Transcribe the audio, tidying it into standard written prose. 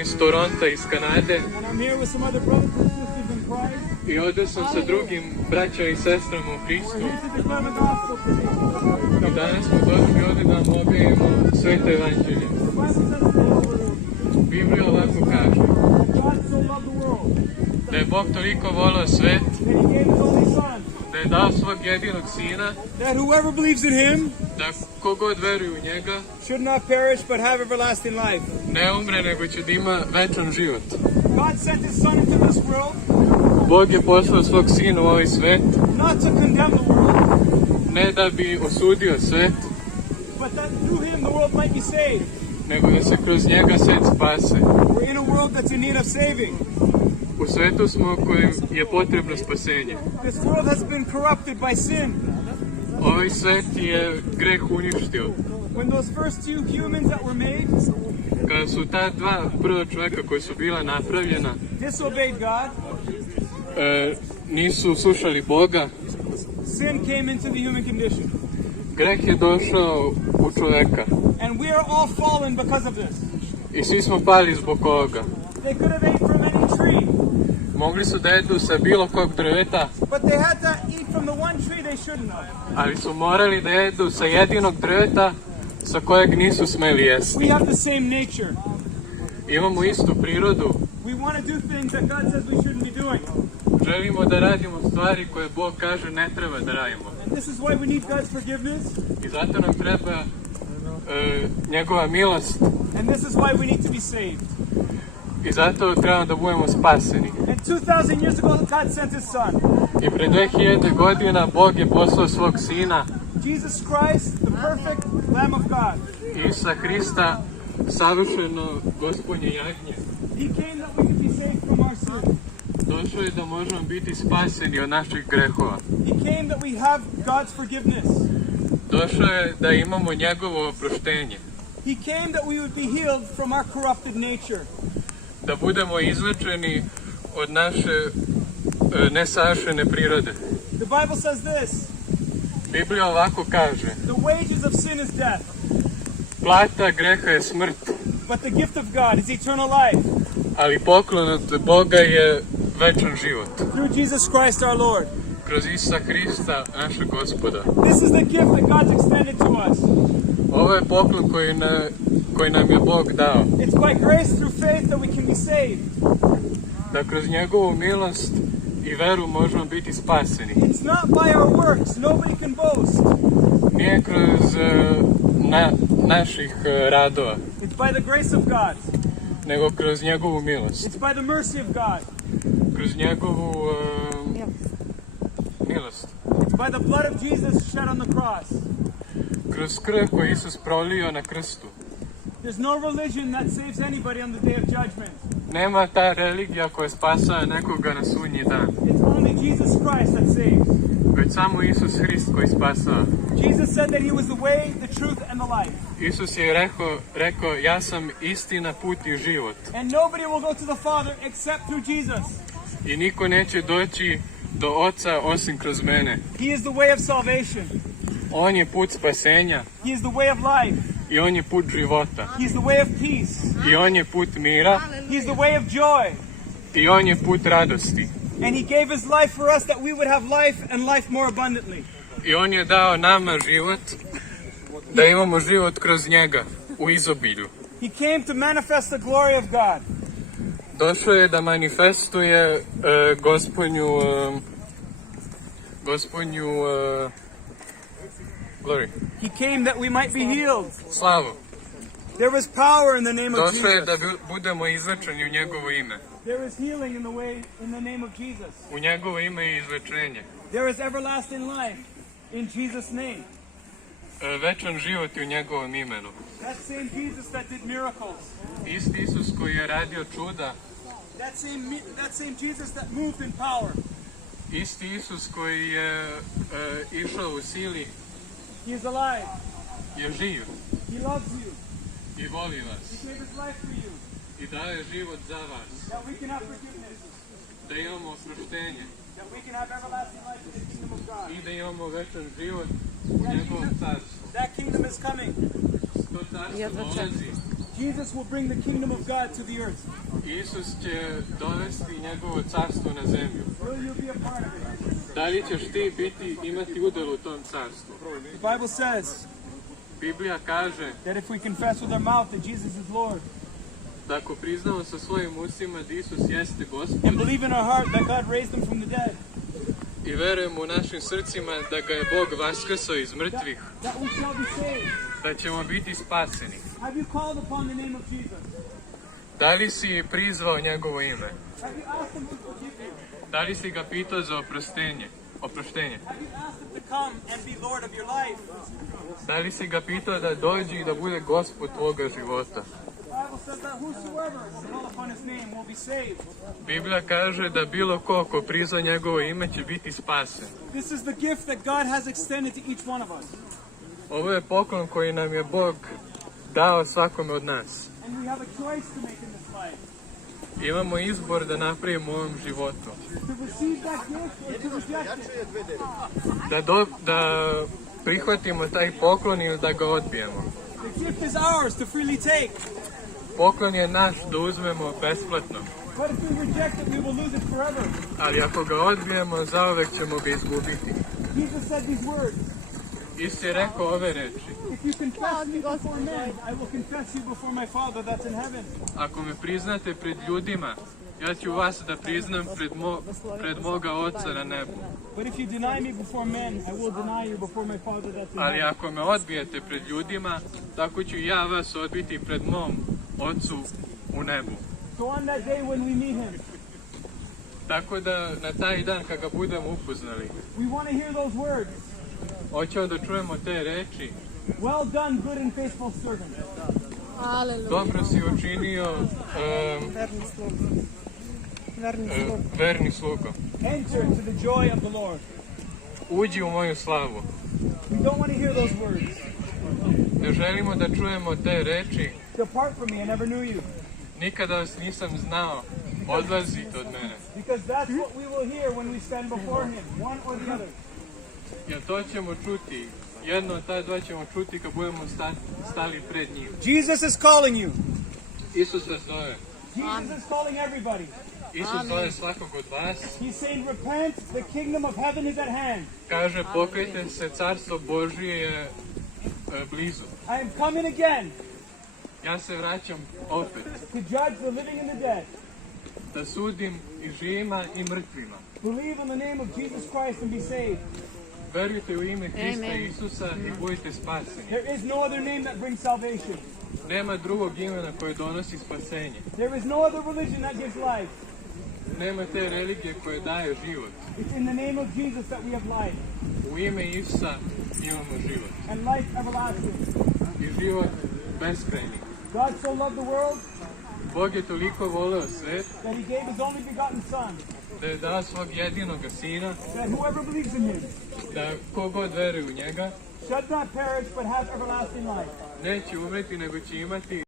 iz Toronta, iz Kanade. And I'm here with some other brothers and sisters in Christ. I ovdje sam sa drugim braćama i sestrama u Hristu. We're here to declare the gospel today. I danas smo došli ovdje da vam objavimo sveto evanđelje. The Bible says Biblija ovako kaže God so loved the world da je Bog toliko volio svet, that he gave his only son, da je dao svog jedinog sina, that whoever believes in him da kogod veruje u njega should not perish but have everlasting life. ne umre, nego će da ima večan život. God sent his son into this world Bog je poslao svog sina u ovaj svet, not to condemn the world, ne da bi osudio svet, but that through him the world might be saved. nego da se kroz njega svet spase. We're in a world that's in need of saving. U svetu smo kojem je potrebno spasenje. This world has been corrupted by sin. Ovaj svet je greh uništio. When those first two humans that were made Kada su ta dva prva čovjeka koji su bila napravljena disobeyed God, nisu slušali Boga, sin came into the human condition. greh je došao u čovjeka. And we are all fallen because of this. I svi smo pali zbog ovoga. They could have ate from any tree, Mogli su da jedu sa bilo kog drveta, but they had to eat from the one tree they shouldn't have. ali su morali da jedu sa jedinog drveta sa kojeg nisu smeli jesti. We have the same nature. Imamo istu prirodu, We want to do things that God says we shouldn't be doing. želimo da radimo stvari koje Bog kaže ne treba da radimo. And this is why we need God's forgiveness. I zato nam treba njegova milost And this is why we need to be saved. i zato trebamo da budemo spaseni. And 2,000 years ago, God sent his son, I pre 2000 godina Bog je poslao svog sina, Jesus Christ, the perfect Lamb of God. Isusa Hrista, savršeno gospodnje jagnje. He came that we could be saved from our sin. Došao je da možemo biti spaseni od naših grehova. He came that we have God's forgiveness. Došao je da imamo njegovo oproštenje, He came that we would be healed from our corrupted nature. da budemo izlečeni od naše nesavršene prirode. The Bible says this, Biblija ovako kaže: the wages of sin is death, plata greha je smrt, but the gift of God is eternal life ali poklon od Boga je večan život. through Jesus Christ our Lord. Kroz Isusa Hrista, našeg Gospoda. This is the gift that God's extended to us. Ovo je poklon koji nam je Bog dao. It's by grace through faith that we can be saved. Da kroz njegovu milost i veru možemo biti spaseni. It's not by our works. Nobody can boast. Nije kroz naših radova, It's by the grace of God. nego kroz njegovu milost. It's by the mercy of God. Kroz njegovu milost. It's by the blood of Jesus shed on the cross. Kroz krv koju Isus prolio na krstu. There's no religion that saves anybody on the day of judgment. Nema ta religija koja spasava nekoga na sudnji dan. It's only Jesus Christ that saves. Već samo Isus Hrist koji spasava. Jesus said that he was the way, the truth, and the life. Isus je rekao, ja sam istina, put i život. And nobody will go to the Father except through Jesus. I niko neće doći do Oca osim kroz mene. He is the way of salvation. On je put spasenja He is the way of life. i on je put života. He is the way of peace. I on je put mira He is the way of joy. i on je put radosti. And he gave his life for us that we would have life and life more abundantly. I on je dao nama život, da imamo život kroz njega u izobilju. He came to manifest the glory of God. Došao je da manifestuje Gospodnju glory, He came that we might be healed. slavu. There is power in the name of Došao je Jesus. da budemo izlečeni u njegovo ime. There is healing in the name of Jesus. U njegovo ime je izlečenje. There is everlasting life in Jesus' name. Večan život je u njegovom imenu. That same Jesus that did miracles. Isti Isus koji je radio čuda, That same Jesus that moved in power. isti Isus koji je išao u sili, He is alive. je živ He loves you. i voli vas He gave his life for you. i daje život za vas, That we can have forgiveness. da imamo oproštenje That we can have everlasting life in the kingdom of God. i da imamo večan život u njegovom carstvu. That kingdom is coming. To carstvo dolazi. Jesus will bring the kingdom of God to the earth. Isus će dovesti njegovo carstvo na zemlju. Will you be a part of it? Da li ćeš ti imati udjel u tom carstvu? The Bible says Biblija kaže that if we confess with our mouth that Jesus is Lord da ako priznamo sa svojim ustima da Isus jeste Gospod and believe in our heart that God raised him from the dead, i verujemo u našim srcima da ga je Bog vaskrsao iz mrtvih, that we shall be saved. da ćemo biti spaseni. Have you called upon the name of Jesus? Da li si prizvao njegovo ime? Have you asked him to forgive you? Da li si ga pitao za oproštenje? Have you asked him to come and be Lord of your life? Da li si ga pitao da dođe i da bude Gospod tvoga života? The Bible says that whosoever will call upon his name will be saved. Biblija kaže da bilo ko prizva njegovo ime će biti spasen. This is the gift that God has extended to each one of us. Ovo je poklon koji nam je Bog dao svakome od nas. And we have a choice to make in this life. Imamo izbor da napravimo u ovom životu. To receive that gift or to reject it. Da prihvatimo taj poklon ili da ga odbijemo. The gift is ours to freely take. Poklon je naš da uzmemo besplatno. But if we reject it, we will lose it forever. Ali ako ga odbijemo, zauvek ćemo ga izgubiti. Jesus said these words. Isus je rekao ove reči. If you confess me before men, I will confess you before my Father that's in heaven. Ako me priznate pred ljudima, ja ću vas da priznam pred moga Oca na nebu. But if you deny me before men, I will deny you before my Father that's in Ali heaven. ako me odbijete pred ljudima, tako ću ja vas odbiti pred mom Ocu u nebu. So on that day when we meet him, Tako da na taj dan kad ga budemo upoznali, we want to hear those words. hoćemo da čujemo te reči. Well done, good and faithful servant. Dobro si učinio, verni slugo. Enter into the joy of the Lord. Uđi u moju slavu. We don't want to hear those words. Ne želimo da čujemo te reči. Depart from me, I never knew you. Nikada vas nisam znao. Odlazite od mene. Because that's what we will hear when we stand before him, one or the other. Jer to ćemo čuti. Jedno od ta dva ćemo čuti kad budemo stali pred njim. Jesus is calling you. Isus vas zove. Jesus is calling everybody. Isus zove svakog od vas. He's saying, repent, the kingdom of heaven is at hand. Kaže, pokajte se, carstvo Božje je blizu. I am coming again Ja se vraćam opet. to judge the living and the dead. Da sudim i živima i mrtvima. Believe in the name of Jesus Christ and be saved. Verujte u ime Hrista Isusa i budite spaseni. There is no other name that brings salvation. Nema drugog imena koje donosi spasenje. There is no other religion that gives life. Nema te religije koje daje život. It's in the name of Jesus that we have life. U ime Isusa imamo život. And life everlasting. I život beskrajni. God so loved the world Bog je toliko voleo svet that he gave his only begotten Son, da je dao svog jedinoga sina, that whoever believes in him da kogod veruje u njega should not perish but have everlasting life. neće umreti nego će imati